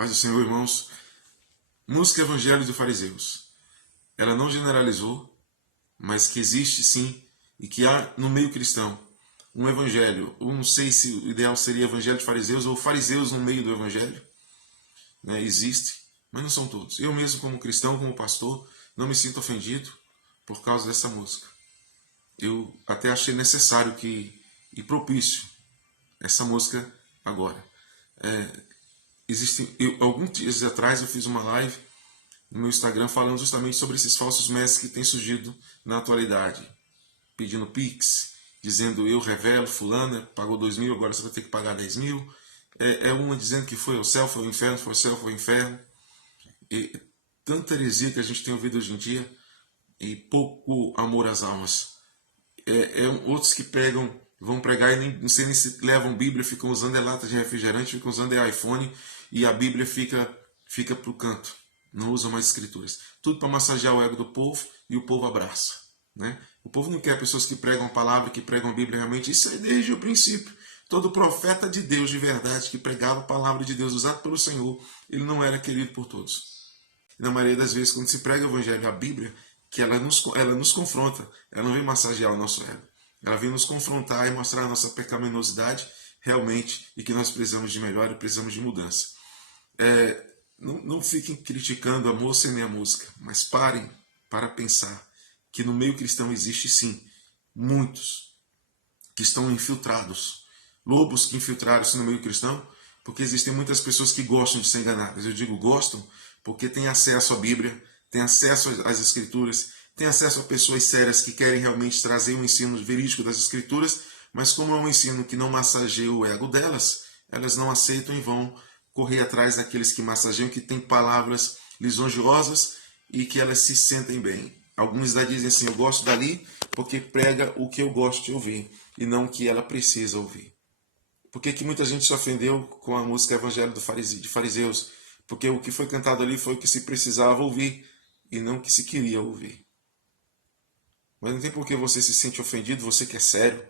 Paz do Senhor, irmãos. Música Evangelho de Fariseus. Ela não generalizou, mas que existe sim, e que há no meio cristão um evangelho. Eu não sei se o ideal seria evangelho de fariseus ou fariseus no meio do evangelho. Existe, mas não são todos. Eu mesmo, como cristão, como pastor, não me sinto ofendido por causa dessa música. Eu até achei necessário e propício essa música agora. Alguns dias atrás eu fiz uma live no meu Instagram falando justamente sobre esses falsos mestres que têm surgido na atualidade, pedindo Pix, dizendo eu revelo, fulana pagou 2.000, agora você vai ter que pagar 10.000. Uma dizendo que foi ao céu, foi ao inferno, foi ao céu, foi ao inferno. Tanta heresia que a gente tem ouvido hoje em dia e pouco amor às almas. Outros que vão pregar e não sei nem se levam Bíblia, ficam usando lata de refrigerante, ficam usando iPhone e a Bíblia fica para o canto. Não usam mais escrituras. Tudo para massagear o ego do povo e o povo abraça. O povo não quer pessoas que pregam a palavra, que pregam a Bíblia realmente. Isso é desde o princípio. Todo profeta de Deus de verdade que pregava a palavra de Deus usada pelo Senhor, ele não era querido por todos. E na maioria das vezes, quando se prega o Evangelho, a Bíblia, que ela nos confronta, ela não vem massagear o nosso ego. Ela vem nos confrontar e mostrar a nossa pecaminosidade realmente e que nós precisamos de melhora, precisamos de mudança. Não fiquem criticando a moça e nem a música, mas parem para pensar que no meio cristão existe sim muitos que estão infiltrados, lobos que infiltraram-se no meio cristão, porque existem muitas pessoas que gostam de ser enganadas. Eu digo gostam porque têm acesso à Bíblia, têm acesso às Escrituras, têm acesso a pessoas sérias que querem realmente trazer um ensino verídico das Escrituras, mas como é um ensino que não massageia o ego delas, elas não aceitam e vão correr atrás daqueles que massageiam, que têm palavras lisonjeosas e que elas se sentem bem. Alguns dizem assim, eu gosto dali porque prega o que eu gosto de ouvir e não o que ela precisa ouvir. Por que muita gente se ofendeu com a música Evangelho de Fariseus? Porque o que foi cantado ali foi o que se precisava ouvir e não o que se queria ouvir. Mas não tem por que você se sente ofendido, você que é sério,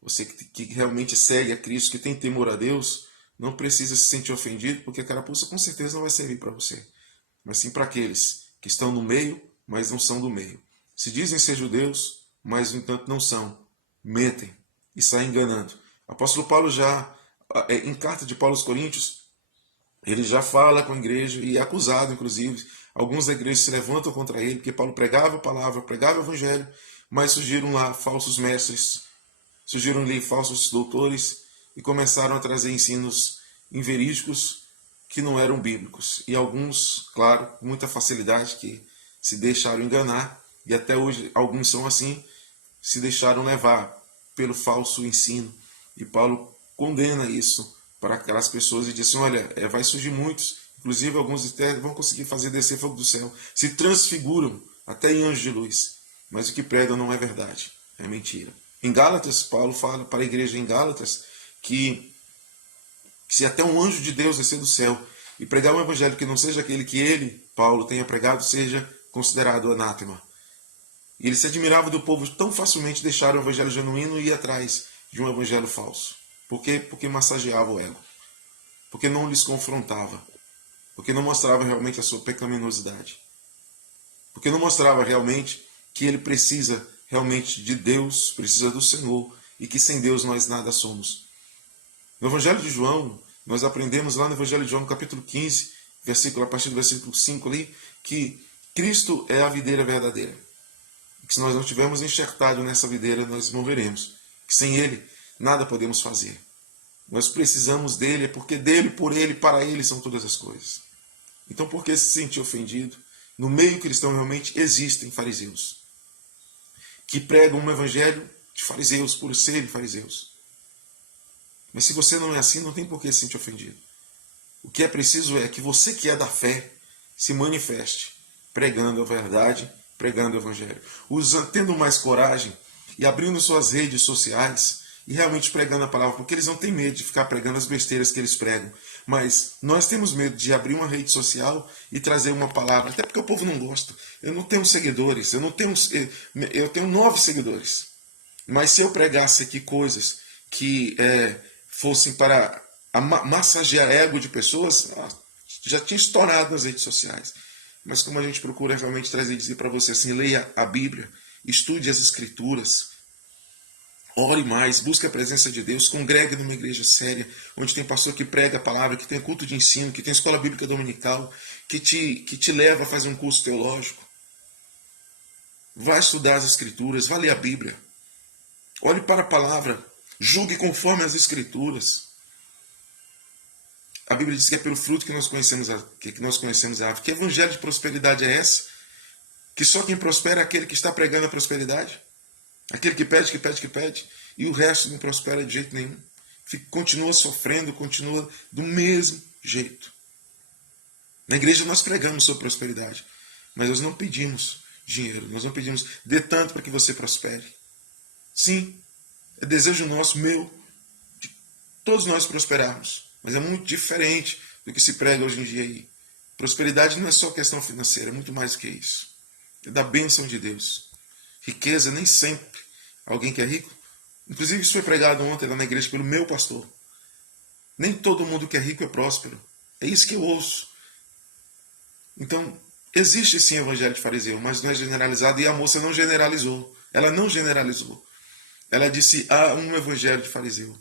você que realmente segue a Cristo, que tem temor a Deus, não precisa se sentir ofendido, porque a carapuça com certeza não vai servir para você. Mas sim para aqueles que estão no meio, mas não são do meio. Se dizem ser judeus, mas no entanto não são. Mentem e saem enganando. O apóstolo Paulo já, em carta de Paulo aos Coríntios, ele já fala com a igreja e é acusado, inclusive. Alguns da igreja se levantam contra ele, porque Paulo pregava a palavra, pregava o evangelho, mas surgiram lá falsos mestres, surgiram ali falsos doutores e começaram a trazer ensinos inverídicos que não eram bíblicos. E alguns, claro, com muita facilidade, que se deixaram enganar, e até hoje alguns são assim, se deixaram levar pelo falso ensino. E Paulo condena isso para aquelas pessoas e diz assim, olha, vai surgir muitos, inclusive alguns até vão conseguir fazer descer fogo do céu, se transfiguram até em anjos de luz, mas o que pregam não é verdade, é mentira. Em Gálatas, Paulo fala para a igreja em Gálatas que se até um anjo de Deus descer do céu e pregar um evangelho que não seja aquele que ele, Paulo, tenha pregado, seja considerado anátema. E ele se admirava do povo tão facilmente deixar o evangelho genuíno e ir atrás de um evangelho falso. Por quê? Porque massageava o ego. Porque não lhes confrontava. Porque não mostrava realmente a sua pecaminosidade. Porque não mostrava realmente que ele precisa realmente de Deus, precisa do Senhor, e que sem Deus nós nada somos. No Evangelho de João, nós aprendemos lá no Evangelho de João, no capítulo 15, a partir do versículo 5 ali, que Cristo é a videira verdadeira. Que se nós não tivermos enxertado nessa videira, nós morreremos. Que sem Ele, nada podemos fazer. Nós precisamos dele, é porque dele, por ele, para ele são todas as coisas. Então por que se sentir ofendido? No meio cristão realmente existem fariseus que pregam um evangelho de fariseus, por serem fariseus. Mas se você não é assim, não tem por que se sentir ofendido. O que é preciso é que você que é da fé se manifeste, pregando a verdade, pregando o evangelho. Tendo mais coragem e abrindo suas redes sociais e realmente pregando a palavra, porque eles não têm medo de ficar pregando as besteiras que eles pregam. Mas nós temos medo de abrir uma rede social e trazer uma palavra, até porque o povo não gosta. Eu não tenho seguidores, eu tenho 9 seguidores. Mas se eu pregasse aqui coisas que fossem para massagear ego de pessoas, já tinha estourado nas redes sociais. Mas como a gente procura realmente trazer e dizer para você assim, leia a Bíblia, estude as Escrituras, ore mais, busque a presença de Deus, congregue numa igreja séria, onde tem pastor que prega a palavra, que tem culto de ensino, que tem escola bíblica dominical, que te leva a fazer um curso teológico. Vá estudar as Escrituras, vá ler a Bíblia. Olhe para a palavra, julgue conforme as Escrituras. A Bíblia diz que é pelo fruto que nós conhecemos a árvore. Que evangelho de prosperidade é esse? Que só quem prospera é aquele que está pregando a prosperidade? Aquele que pede, que pede, que pede, e o resto não prospera de jeito nenhum. Continua sofrendo, continua do mesmo jeito. Na igreja nós pregamos sobre prosperidade, mas nós não pedimos dinheiro, nós não pedimos dê tanto para que você prospere. Sim, é desejo nosso, meu, de todos nós prosperarmos, mas é muito diferente do que se prega hoje em dia aí. Prosperidade não é só questão financeira, é muito mais do que isso. É da bênção de Deus. Riqueza nem sempre. Alguém que é rico, inclusive isso foi pregado ontem lá na igreja pelo meu pastor. Nem todo mundo que é rico é próspero. É isso que eu ouço. Então, existe sim evangelho de fariseu, mas não é generalizado, e a moça não generalizou. Ela não generalizou. Ela disse, há um evangelho de fariseu.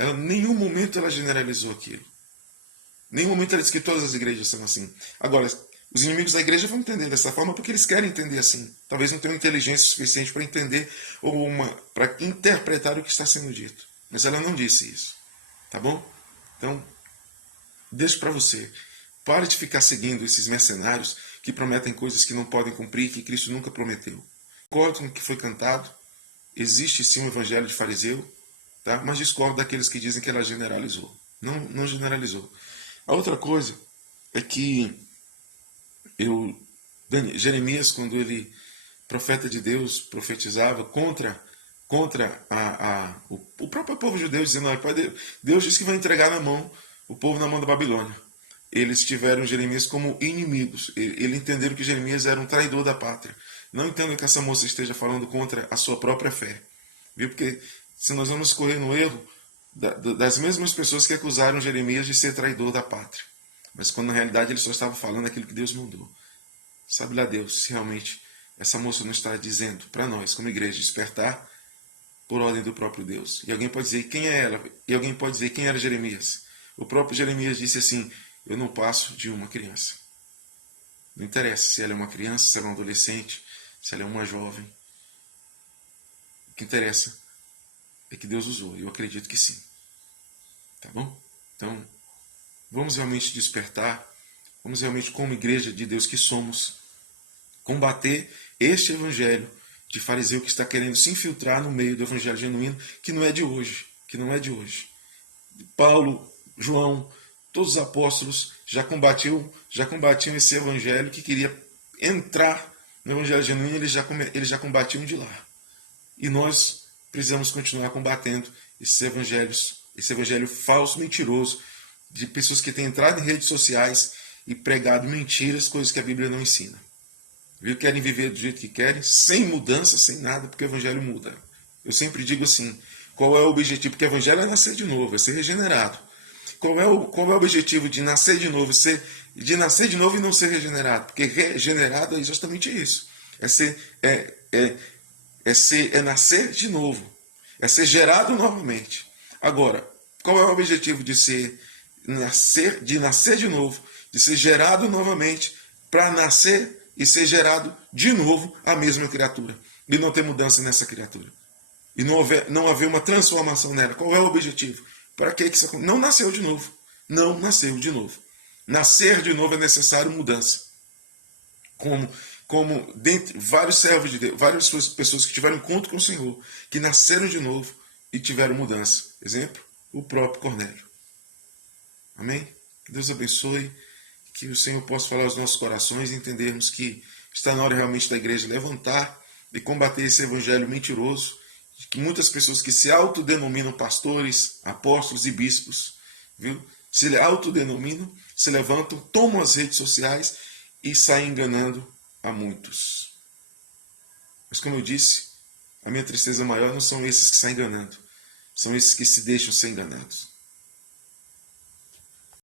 Em nenhum momento ela generalizou aquilo. Em nenhum momento ela disse que todas as igrejas são assim. Agora, os inimigos da igreja vão entender dessa forma porque eles querem entender assim. Talvez não tenham inteligência suficiente para entender ou para interpretar o que está sendo dito. Mas ela não disse isso. Tá bom? Então, deixo para você. Pare de ficar seguindo esses mercenários que prometem coisas que não podem cumprir, que Cristo nunca prometeu. Concordo com o que foi cantado. Existe sim um evangelho de fariseu, tá? Mas discordo daqueles que dizem que ela generalizou. Não generalizou. A outra coisa é que Jeremias, quando ele, profeta de Deus, profetizava contra o próprio povo judeu, dizendo, Deus disse que vai entregar o povo na mão da Babilônia. Eles tiveram Jeremias como inimigos. Eles entenderam que Jeremias era um traidor da pátria. Não entendo que essa moça esteja falando contra a sua própria fé. Viu? Porque se nós vamos correr no erro das mesmas pessoas que acusaram Jeremias de ser traidor da pátria. Mas quando na realidade ele só estava falando aquilo que Deus mandou. Sabe lá Deus se realmente essa moça não está dizendo para nós, como igreja, despertar por ordem do próprio Deus. E alguém pode dizer quem é ela? E alguém pode dizer quem era Jeremias? O próprio Jeremias disse assim, eu não passo de uma criança. Não interessa se ela é uma criança, se ela é um adolescente, se ela é uma jovem. O que interessa é que Deus usou. Eu acredito que sim. Tá bom? Então, vamos realmente despertar. Vamos realmente, como igreja de Deus que somos, combater este evangelho de fariseu que está querendo se infiltrar no meio do evangelho genuíno, que não é de hoje. Que não é de hoje. Paulo, João, todos os apóstolos já combatiam esse evangelho que queria entrar no evangelho genuíno, eles já combatiam de lá. E nós precisamos continuar combatendo esses evangelhos, esse evangelho falso, mentiroso, de pessoas que têm entrado em redes sociais e pregado mentiras, coisas que a Bíblia não ensina. Viu? Querem viver do jeito que querem, sem mudança, sem nada, porque o evangelho muda. Eu sempre digo assim, qual é o objetivo? Porque o evangelho é nascer de novo, é ser regenerado. Qual é o objetivo de nascer de novo? De nascer de novo e não ser regenerado. Porque regenerado é justamente isso. É nascer de novo. É ser gerado novamente. Agora, qual é o objetivo de nascer de novo? De ser gerado novamente para nascer e ser gerado de novo a mesma criatura. E não ter mudança nessa criatura. E não haver uma transformação nela. Qual é o objetivo? Para que isso acontece? Não nasceu de novo. Não nasceu de novo. Nascer de novo é necessário mudança. Como dentre vários servos de Deus, várias pessoas que tiveram encontro com o Senhor, que nasceram de novo e tiveram mudança. Exemplo, o próprio Cornélio. Amém? Que Deus abençoe, que o Senhor possa falar aos nossos corações e entendermos que está na hora realmente da igreja levantar e combater esse evangelho mentiroso, que muitas pessoas que se autodenominam pastores, apóstolos e bispos, viu? Se autodenominam, se levantam, tomam as redes sociais e saem enganando a muitos. Mas como eu disse, a minha tristeza maior não são esses que saem enganando, são esses que se deixam ser enganados.